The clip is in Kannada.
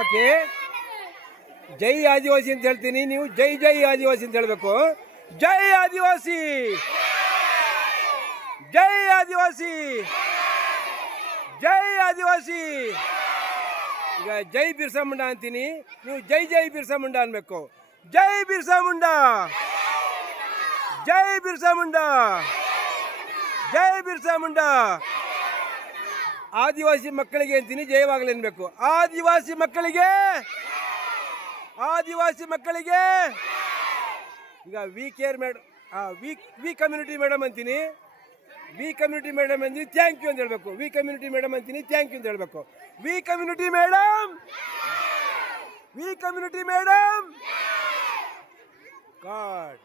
ಓಕೆ, ಜೈ ಆದಿವಾಸಿ ಅಂತ ಹೇಳ್ತೀನಿ, ನೀವು ಜೈ ಜೈ ಆದಿವಾಸಿ ಅಂತ ಹೇಳಬೇಕು. ಜೈ ಆದಿವಾಸಿ, ಜೈ ಆದಿವಾಸಿ, ಜೈ ಆದಿವಾಸಿ. ಈಗ ಜೈ ಬಿರ್ಸಾ ಮುಂಡಾ ಅಂತೀನಿ, ನೀವು ಜೈ ಜೈ ಬಿರ್ಸಾ ಮುಂಡಾ ಅನ್ಬೇಕು. ಜೈ ಬಿರ್ಸಾ ಮುಂಡಾ, ಜೈ ಬಿರ್ಸಾ ಮುಂಡಾ, ಜೈ ಬಿರ್ಸಾ ಮುಂಡಾ. ಆದಿವಾಸಿ ಮಕ್ಕಳಿಗೆ ಅಂತೀನಿ, ಜಯವಾಗಲಿ ಅನ್ಬೇಕು. ಆದಿವಾಸಿ ಮಕ್ಕಳಿಗೆ, ಆದಿವಾಸಿ ಮಕ್ಕಳಿಗೆ. ಈಗ we care madam, V community madam ಅಂತೀನಿ, ವಿ ಕಮ್ಯುನಿಟಿ ಮೇಡಮ್ ಅಂತೀನಿ ಥ್ಯಾಂಕ್ ಯು ಅಂತ ಹೇಳ್ಬೇಕು. ವಿ ಕಮ್ಯುನಿಟಿ ಮೇಡಮ್ ಅಂತೀನಿ ಥ್ಯಾಂಕ್ ಯು ಅಂತ ಹೇಳ್ಬೇಕು. V community madam, V community madam. God